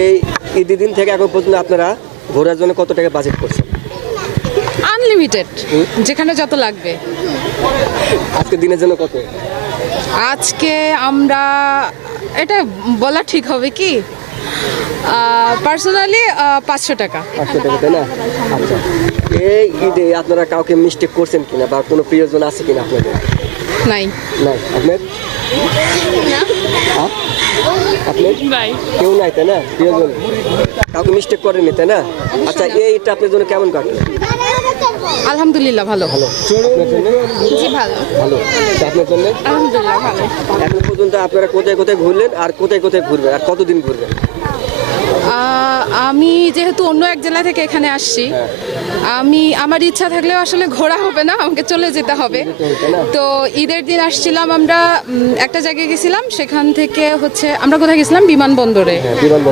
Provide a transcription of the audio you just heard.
এই ঈদের দিন থেকে এখন পর্যন্ত আপনারা ঘোরার জন্য কত টাকা বাজেট করছেন? আনলিমিটেড, যেখানে যত লাগবে। আজকে দিনের জন্য কত? আজকে আমরা এটা বলা ঠিক হবে কি, পার্সোনালি 500 টাকা। 500 টাকা, তাই না? আচ্ছা, এই ঈদে আপনারা কাউকে মিস্টেক করছেন কিনা বা কোনো প্রিয়জন আছে কিনা আপনাদের? নাই নাই। আপনার? হ্যাঁ? আপনার নাই। কেউ নাই, তাই না? প্রিয়জন কাউকে মিস্টেক করেনি, তাই না? আচ্ছা, এইটা আপনার জন্য কেমন কাটলো? আলহামদুলিল্লাহ ভালো। ভালো। আপনার জন্য? জি ভালো। ভালো। তা আপনার জন্য? আলহামদুলিল্লাহ ভালো। এখন পর্যন্ত আপনারা কোথায় কোথায় ঘুরলেন আর কোথায় কোথায় ঘুরবেন আর কতদিন ঘুরবেন? আমি যেহেতু অন্য এক জেলা থেকে এখানে আসছি, আমার ইচ্ছা থাকলেও আসলে ঘোরা হবে না, আমাকে চলে যেতে হবে। তো ঈদের দিন আসছিলাম আমরা, একটা জায়গায় গেছিলাম, সেখান থেকে হচ্ছে আমরা কোথায় গেছিলাম, বিমানবন্দরে। বিমানবন্দর।